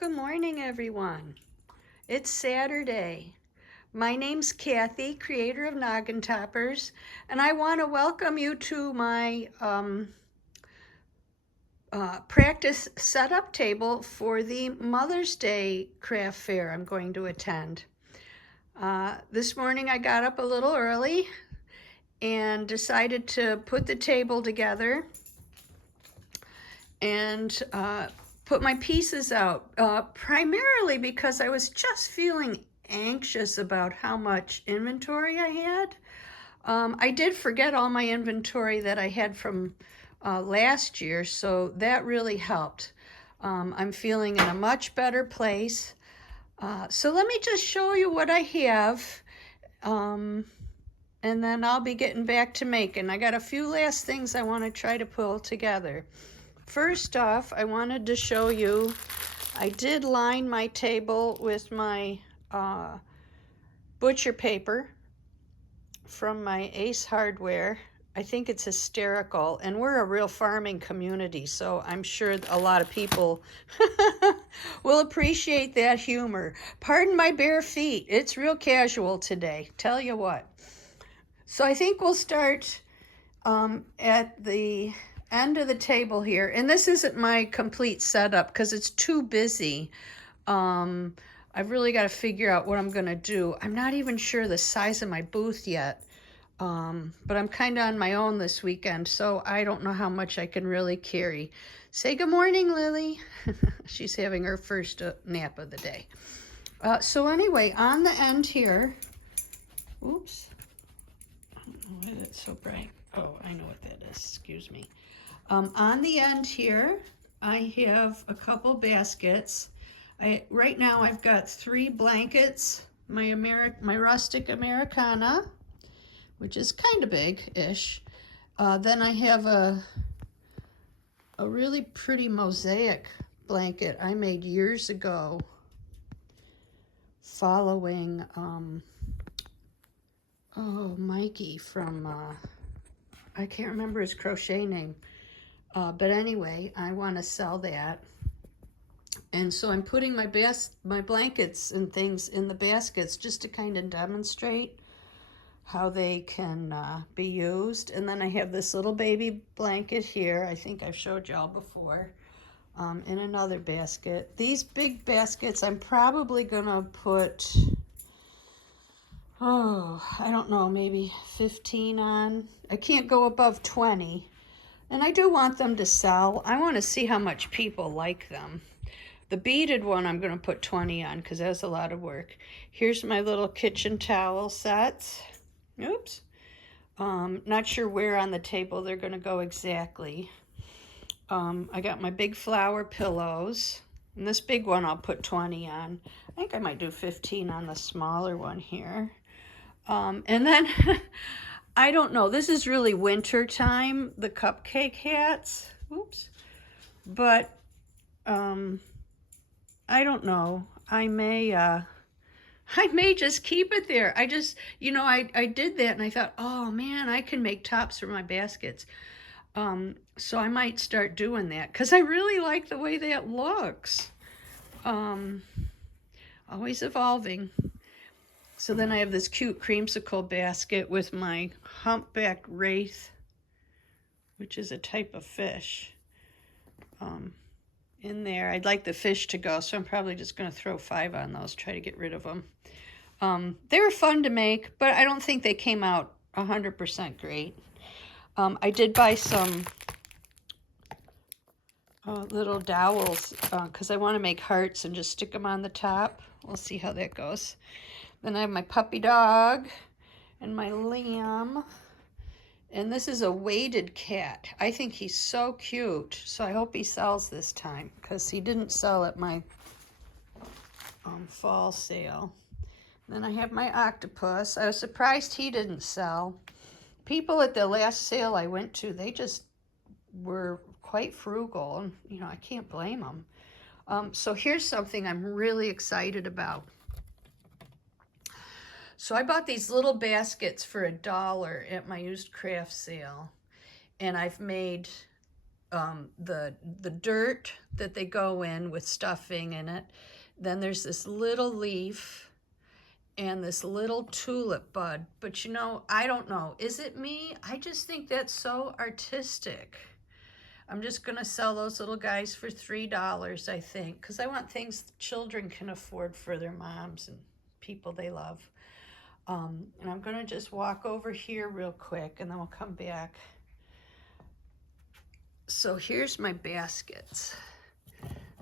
Good morning, everyone. It's Saturday. My name's Kathy, creator of Gnoggintoppers, and I want to welcome you to my practice setup table for the Mother's Day craft fair I'm going to attend. This morning I got up a little early and decided to put the table together and put my pieces out, primarily because I was just feeling anxious about how much inventory I had. I did forget all my inventory that I had from last year, so that really helped. I'm feeling in a much better place. So let me just show you what I have, and then I'll be getting back to making. I got a few last things I want to try to pull together. First off, I wanted to show you, I did line my table with my butcher paper from my Ace Hardware. I think it's hysterical, and we're a real farming community, so I'm sure a lot of people will appreciate that humor. Pardon my bare feet. It's real casual today, tell you what. So I think we'll start at the end of the table here, and this isn't my complete setup because it's too busy. I've really got to figure out what I'm gonna do. I'm not even sure the size of my booth yet, but I'm kind of on my own this weekend, so I don't know how much I can really carry. Say good morning, Lily. She's having her first nap of the day. So anyway, on the end here, oops, I don't know why that's so bright. Oh, I know what that is, excuse me. On the end here, I have a couple baskets. Right now I've got 3 blankets, my rustic Americana, which is kind of big-ish. Then I have a really pretty mosaic blanket I made years ago following Mikey from, I can't remember his crochet name. But anyway, I want to sell that. And so I'm putting my blankets and things in the baskets just to kind of demonstrate how they can be used. And then I have this little baby blanket here. I think I've showed y'all before, in another basket. These big baskets I'm probably gonna put, I don't know, maybe 15 on. I can't go above 20. And I do want them to sell. I want to see how much people like them. The beaded one I'm going to put 20 on because that's a lot of work. Here's my little kitchen towel sets. Oops. Not sure where on the table they're going to go exactly. I got my big flower pillows. And this big one I'll put 20 on. I think I might do 15 on the smaller one here. And then... I don't know, this is really winter time, the cupcake hats, oops, but I don't know, I may just keep it there. I just, I did that and I thought, oh man, I can make tops for my baskets. So I might start doing that because I really like the way that looks. Always evolving. So then I have this cute creamsicle basket with my humpback wraith, which is a type of fish, in there. I'd like the fish to go, so I'm probably just going to throw 5 on those, try to get rid of them. They were fun to make, but I don't think they came out 100% great. I did buy some little dowels because I want to make hearts and just stick them on the top. We'll see how that goes. Then I have my puppy dog and my lamb. And this is a weighted cat. I think he's so cute. So I hope he sells this time because he didn't sell at my fall sale. Then I have my octopus. I was surprised he didn't sell. People at the last sale I went to, they just were quite frugal. And, I can't blame them. So here's something I'm really excited about. So I bought these little baskets for $1 at my used craft sale, and I've made the dirt that they go in with stuffing in it. Then there's this little leaf and this little tulip bud. But you know, I don't know. Is it me? I just think that's so artistic. I'm just going to sell those little guys for $3, I think, because I want things children can afford for their moms and people they love. And I'm going to just walk over here real quick, and then we'll come back. So here's my baskets.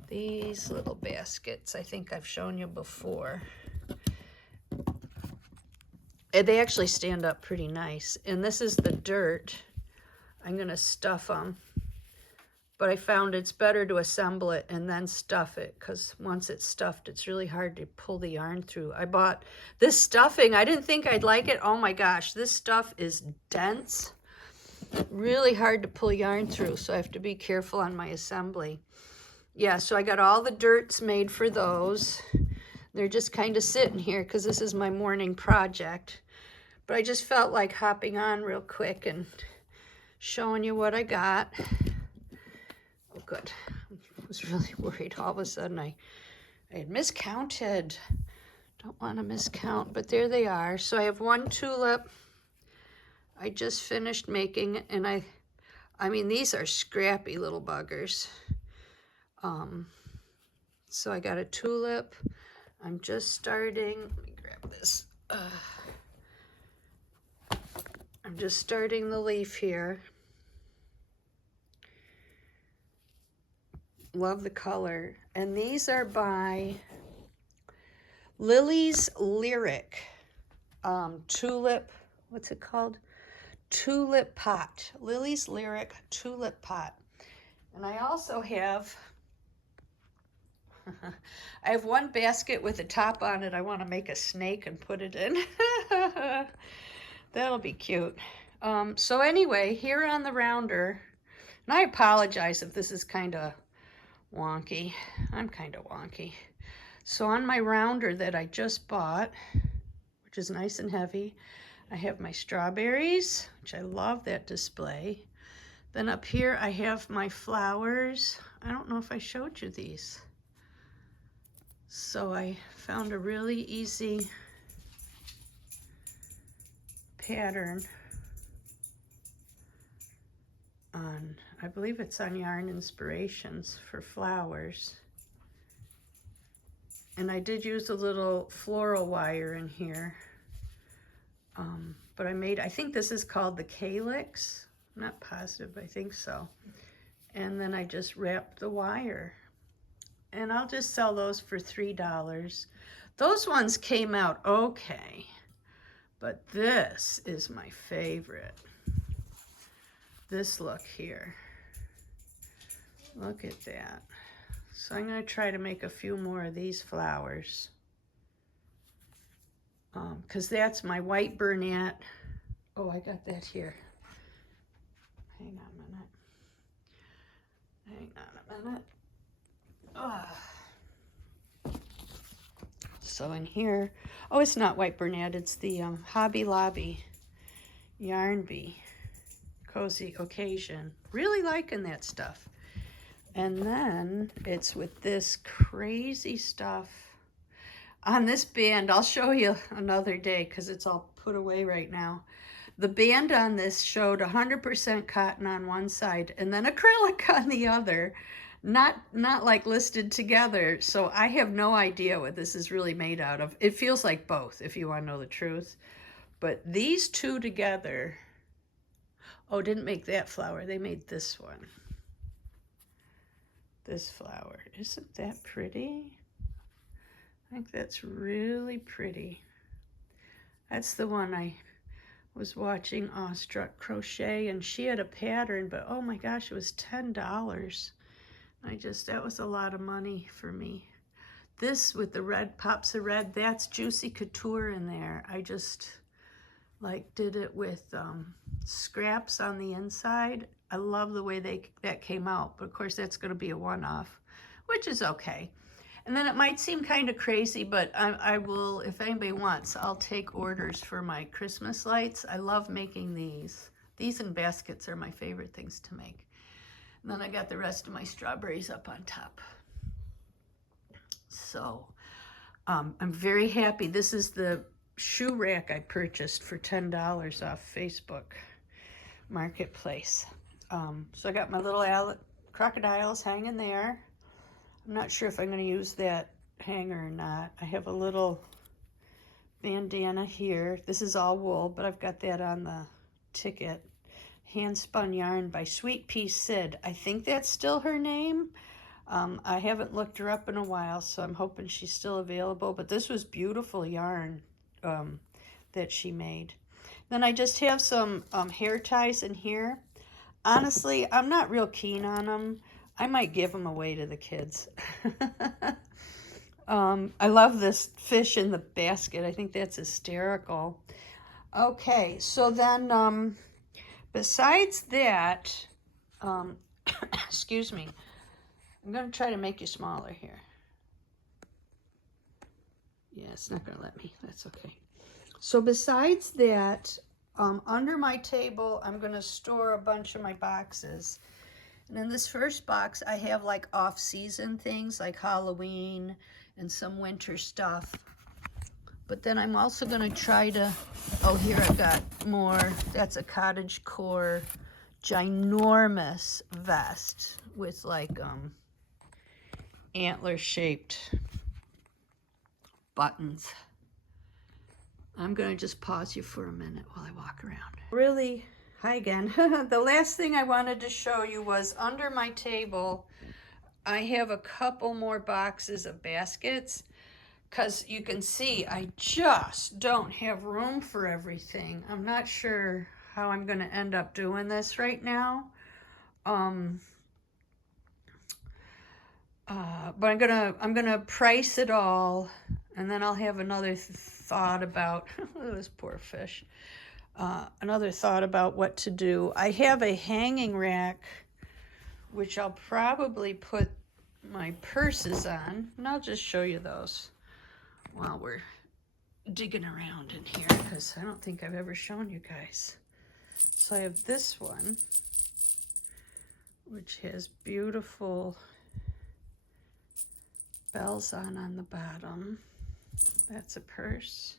These little baskets, I think I've shown you before. And they actually stand up pretty nice. And this is the dirt. I'm going to stuff them. But I found it's better to assemble it and then stuff it, because once it's stuffed, it's really hard to pull the yarn through. I bought this stuffing. I didn't think I'd like it. Oh my gosh, this stuff is dense. Really hard to pull yarn through, so I have to be careful on my assembly. Yeah, so I got all the dirts made for those. They're just kind of sitting here because this is my morning project. But I just felt like hopping on real quick and showing you what I got. Oh, good. I was really worried. All of a sudden, I had miscounted. Don't want to miscount, but there they are. So I have one tulip. I just finished making, and I mean, these are scrappy little buggers. So I got a tulip. I'm just starting. Let me grab this. I'm just starting the leaf here. Love the color. And these are by Lily's Lyric tulip. What's it called? Tulip pot. Lily's Lyric tulip pot. And I also have I have one basket with a top on it. I want to make a snake and put it in. That'll be cute. So anyway, here on the rounder, and I apologize if this is kind of wonky. I'm kind of wonky. So on my rounder that I just bought, which is nice and heavy, I have my strawberries, which I love that display. Then up here I have my flowers. I don't know if I showed you these. So I found a really easy pattern on, I believe it's on Yarn Inspirations for flowers. And I did use a little floral wire in here. But I think this is called the calyx. I'm not positive, but I think so. And then I just wrapped the wire. And I'll just sell those for $3. Those ones came out okay. But this is my favorite. This look here. Look at that. So I'm going to try to make a few more of these flowers. Because that's my white burnette. Oh, I got that here. Hang on a minute. Hang on a minute. So in here, oh, it's not white burnette. It's the Hobby Lobby Yarn Bee Cozy Occasion. Really liking that stuff. And then it's with this crazy stuff on this band. I'll show you another day because it's all put away right now. The band on this showed 100% cotton on one side and then acrylic on the other, not like listed together. So I have no idea what this is really made out of. It feels like both, if you want to know the truth. But these two together, oh, didn't make that flower. They made this one. This flower. Isn't that pretty? I think that's really pretty. That's the one I was watching Awestruck Crochet, and she had a pattern, but oh my gosh, it was $10. That was a lot of money for me. This with the red pops of red, that's Juicy Couture in there. I just like did it with scraps on the inside. I love the way that came out, but of course that's going to be a one-off, which is okay. And then it might seem kind of crazy, but I will, if anybody wants, I'll take orders for my Christmas lights. I love making these. These and baskets are my favorite things to make. And then I got the rest of my strawberries up on top. So I'm very happy. This is the shoe rack I purchased for $10 off Facebook Marketplace. So I got my little crocodiles hanging there. I'm not sure if I'm going to use that hanger or not. I have a little bandana here. This is all wool, but I've got that on the ticket. Handspun yarn by Sweet Pea Sid. I think that's still her name. I haven't looked her up in a while, so I'm hoping she's still available. But this was beautiful yarn that she made. Then I just have some hair ties in here. Honestly, I'm not real keen on them. I might give them away to the kids. I love this fish in the basket. I think that's hysterical. Okay, so then besides that, excuse me, I'm going to try to make you smaller here. Yeah, it's not going to let me. That's okay. So besides that, under my table, I'm going to store a bunch of my boxes. And in this first box, I have like off-season things like Halloween and some winter stuff. But then I'm also going to try to, oh, here I've got more. That's a cottage core ginormous vest with like antler-shaped buttons. I'm going to just pause you for a minute while I walk around. Really, hi again. The last thing I wanted to show you was under my table, I have a couple more boxes of baskets because you can see I just don't have room for everything. I'm not sure how I'm going to end up doing this right now. But I'm gonna price it all, and then I'll have another thought about this poor fish. Another thought about what to do. I have a hanging rack, which I'll probably put my purses on, and I'll just show you those while we're digging around in here, because I don't think I've ever shown you guys. So I have this one, which has beautiful bells on the bottom. That's a purse.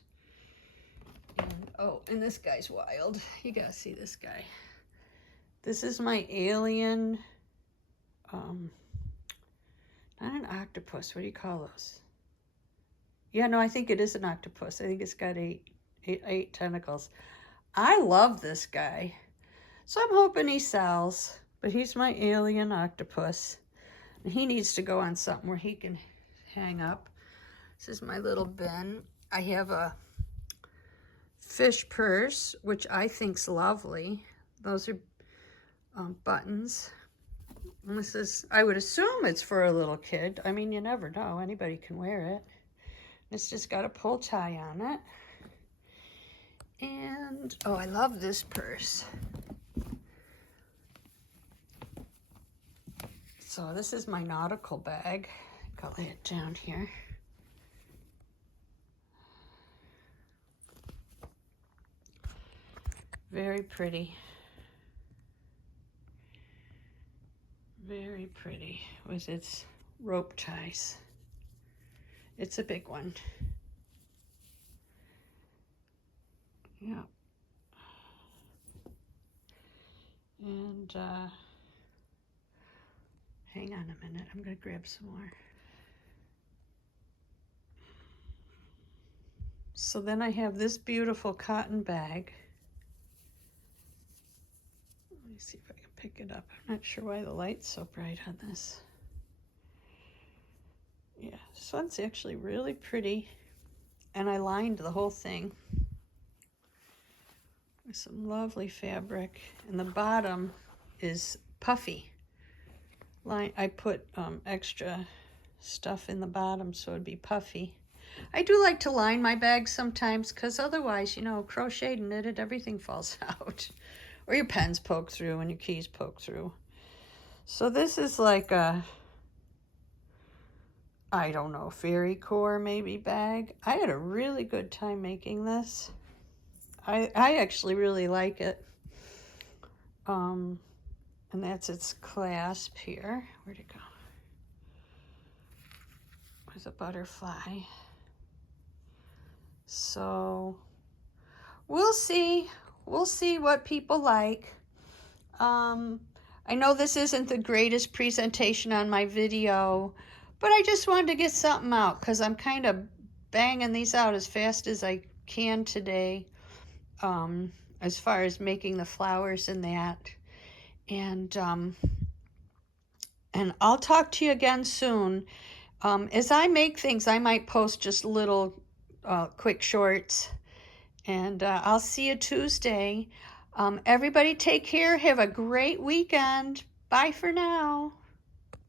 And oh, and this guy's wild. You gotta see this guy. This is my alien, not an octopus. What do you call those? Yeah, no, I think it is an octopus. I think it's got eight tentacles. I love this guy. So I'm hoping he sells, but he's my alien octopus. And he needs to go on something where he can hang up. This is my little bin. I have a fish purse, which I think's lovely. Those are buttons. And this is, I would assume it's for a little kid. I mean, you never know. Anybody can wear it. It's just got a pull tie on it. And, oh, I love this purse. So this is my nautical bag. I'll lay it down here. Very pretty. Very pretty with its rope ties. It's a big one. Yeah. And hang on a minute, I'm gonna grab some more. So then I have this beautiful cotton bag. Let me see if I can pick it up. I'm not sure why the light's so bright on this. Yeah, this one's actually really pretty. And I lined the whole thing with some lovely fabric. And the bottom is puffy. I put extra stuff in the bottom so it'd be puffy. I do like to line my bags sometimes because otherwise, you know, crocheted and knitted, everything falls out. Or your pens poke through and your keys poke through. So this is like a, I don't know, fairy core maybe bag. I had a really good time making this. I actually really like it. And that's its clasp here. Where'd it go? There's a butterfly. So we'll see. We'll see what people like. I know this isn't the greatest presentation on my video, but I just wanted to get something out because I'm kind of banging these out as fast as I can today, as far as making the flowers and that. And I'll talk to you again soon. As I make things, I might post just little quick shorts. And I'll see you Tuesday. Everybody take care. Have a great weekend. Bye for now.